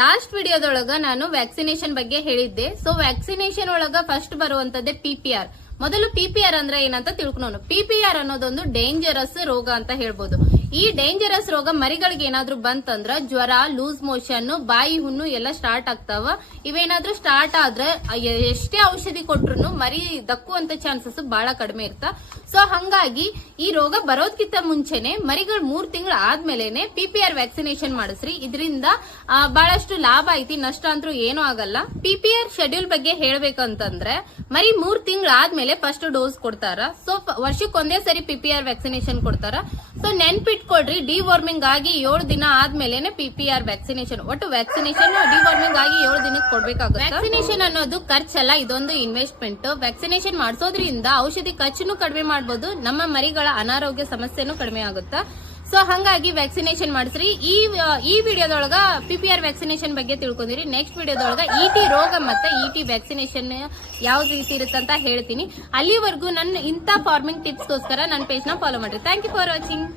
Last ವಿಡಿಯೋದೊಳಗ ನಾನು vaccination ಬಗ್ಗೆ ಹೇಳಿದ್ದೆ. ಸೊ ವ್ಯಾಕ್ಸಿನೇಷನ್ ಒಳಗ ಫಸ್ಟ್ ಬರುವಂತದ್ದೇ PPR. ಮೊದಲು PPR ಅಂದ್ರೆ ಏನಂತ ತಿಳ್ಕೊಳೋಣ. PPR ಅನ್ನೋದೊಂದು ಡೇಂಜರಸ್ ರೋಗ ಅಂತ ಹೇಳ್ಬೋದು. ಈ ಡೇಂಜರಸ್ ರೋಗ ಮರಿಗಳಿಗೆ ಏನಾದ್ರೂ ಬಂತಂದ್ರ ಜ್ವರ, ಲೂಸ್ ಮೋಷನ್, ಬಾಯಿ ಹುಣ್ಣು ಎಲ್ಲ ಸ್ಟಾರ್ಟ್ ಆಗ್ತಾವ. ಇವೇನಾದ್ರೂ ಸ್ಟಾರ್ಟ್ ಆದ್ರೆ ಎಷ್ಟೇ ಔಷಧಿ ಕೊಟ್ರು ಮರಿ ದಕ್ಕುವಂತ ಚಾನ್ಸಸ್ ಬಹಳ ಕಡಿಮೆ ಇರ್ತಾ. ಸೊ ಹಂಗಾಗಿ ಈ ರೋಗ ಬರೋದ್ಕಿಂತ ಮುಂಚೆನೆ ಮರಿಗಳು 3 ತಿಂಗಳು ಆದ್ಮೇಲೆನೆ PPR ವ್ಯಾಕ್ಸಿನೇಷನ್ ಮಾಡಿಸ್ರಿ. ಇದರಿಂದ ಬಹಳಷ್ಟು ಲಾಭ ಐತಿ, ನಷ್ಟ ಅಂತೂ ಏನೂ ಆಗಲ್ಲ. PPR ಶೆಡ್ಯೂಲ್ ಬಗ್ಗೆ ಹೇಳ್ಬೇಕಂತಂದ್ರೆ ಮರಿ 3 ತಿಂಗಳು ಆದ್ಮೇಲೆ ಫಸ್ಟ್ ಡೋಸ್ ಕೊಡ್ತಾರ. ಸೊ ವರ್ಷಕ್ಕೊಂದೇ ಸರಿ PPR ವ್ಯಾಕ್ಸಿನೇಷನ್ ಕೊಡ್ತಾರ. ಸೊ ನೆನ್ಪಿಟ್ಕೊಳ್ರಿ, ಡಿವಾರ್ಮಿಂಗ್ ಆಗಿ 7 ದಿನ ಆದ್ಮೇಲೆ PPR ವ್ಯಾಕ್ಸಿನೇಷನ್. ಒಟ್ಟು ವ್ಯಾಕ್ಸಿನೇಷನ್ ಡಿವಾರ್ಮಿಂಗ್ ಆಗಿ 7 ದಿನಕ್ಕೆ ಕೊಡ್ಬೇಕಾಗುತ್ತೆ. ವ್ಯಾಕ್ಸಿನೇಷನ್ ಅನ್ನೋದು ಖರ್ಚಲ್ಲ, ಇದೊಂದು ಇನ್ವೆಸ್ಟ್ಮೆಂಟ್. ವ್ಯಾಕ್ಸಿನೇಷನ್ ಮಾಡಿಸೋದ್ರಿಂದ ಔಷಧಿ ಖರ್ಚನ್ನು ಕಡಿಮೆ ಮಾಡಬಹುದು, ನಮ್ಮ ಮರಿಗಳ ಅನಾರೋಗ್ಯ ಸಮಸ್ಯೆನೂ ಕಡಿಮೆ ಆಗುತ್ತಾ. ಸೊ ಹಂಗಾಗಿ ವ್ಯಾಕ್ಸಿನೇಷನ್ ಮಾಡಿಸ್ರಿ. ಈ ವಿಡಿಯೋದೊಳಗ PPR ವ್ಯಾಕ್ಸಿನೇಷನ್ ಬಗ್ಗೆ ತಿಳ್ಕೊಂಡಿರಿ. ನೆಕ್ಸ್ಟ್ ವಿಡಿಯೋದೊಳಗ ET ರೋಗ ಮತ್ತೆ ET ವ್ಯಾಕ್ಸಿನೇಷನ್ ಯಾವ ರೀತಿ ಇರುತ್ತೆ ಅಂತ ಹೇಳ್ತೀನಿ. ಅಲ್ಲಿವರೆಗೂ ನನ್ನ ಇಂಥ ಫಾರ್ಮಿಂಗ್ ಟಿಪ್ಸ್ಗೋಸ್ಕರ ನನ್ನ ಪೇಜ್ ನ ಫಾಲೋ ಮಾಡ್ರಿ. Thank you for watching.